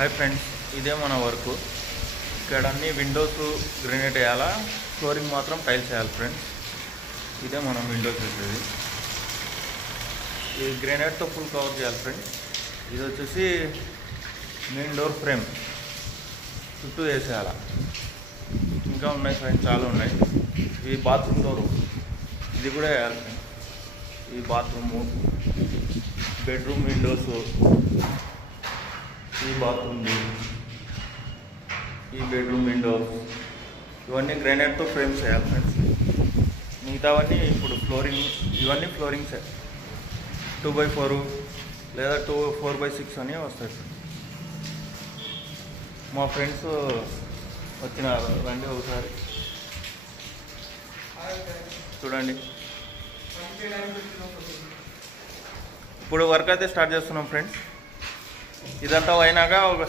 Hi friends, ఇదే మన work. ఇక్కడ అన్ని విండోస్ గ్రెనేట్ వేయాలా, ఫ్లోరింగ్ మాత్రం టైల్స్ వేయాలి ఫ్రెండ్స్. ఇదే మనం విండోస్ వేసేది. ఈ గ్రెనేట్తో ఫుల్ కవర్ చేయాలి ఫ్రెండ్స్. ఇది వచ్చేసి మెయిన్ డోర్ ఫ్రేమ్ చుట్టూ వేసేయాల. ఇంకా ఉన్నాయి ఫ్రెండ్స్, చాలా ఉన్నాయి. ఈ బాత్రూమ్ డోరు ఇది కూడా వేయాలి ఫ్రెండ్స్. ఈ బాత్రూము, బెడ్రూమ్ విండోస్, ఈ బాత్రూమ్, ఈ బెడ్రూమ్ విండోస్, ఇవన్నీ గ్రానైట్తో ఫ్రేమ్స్ వేయాలి ఫ్రెండ్స్. మిగతావన్నీ ఇప్పుడు ఫ్లోరింగ్, ఇవన్నీ ఫ్లోరింగ్స్ 2x4 లేదా 4x6 అని వస్తాయి ఫ్రెండ్స్. మా ఫ్రెండ్స్ వచ్చినారు, రండి ఒకసారి చూడండి. ఇప్పుడు వర్క్ అయితే స్టార్ట్ చేస్తున్నాం ఫ్రెండ్స్. ఇదంతా అయినాక ఒకసారి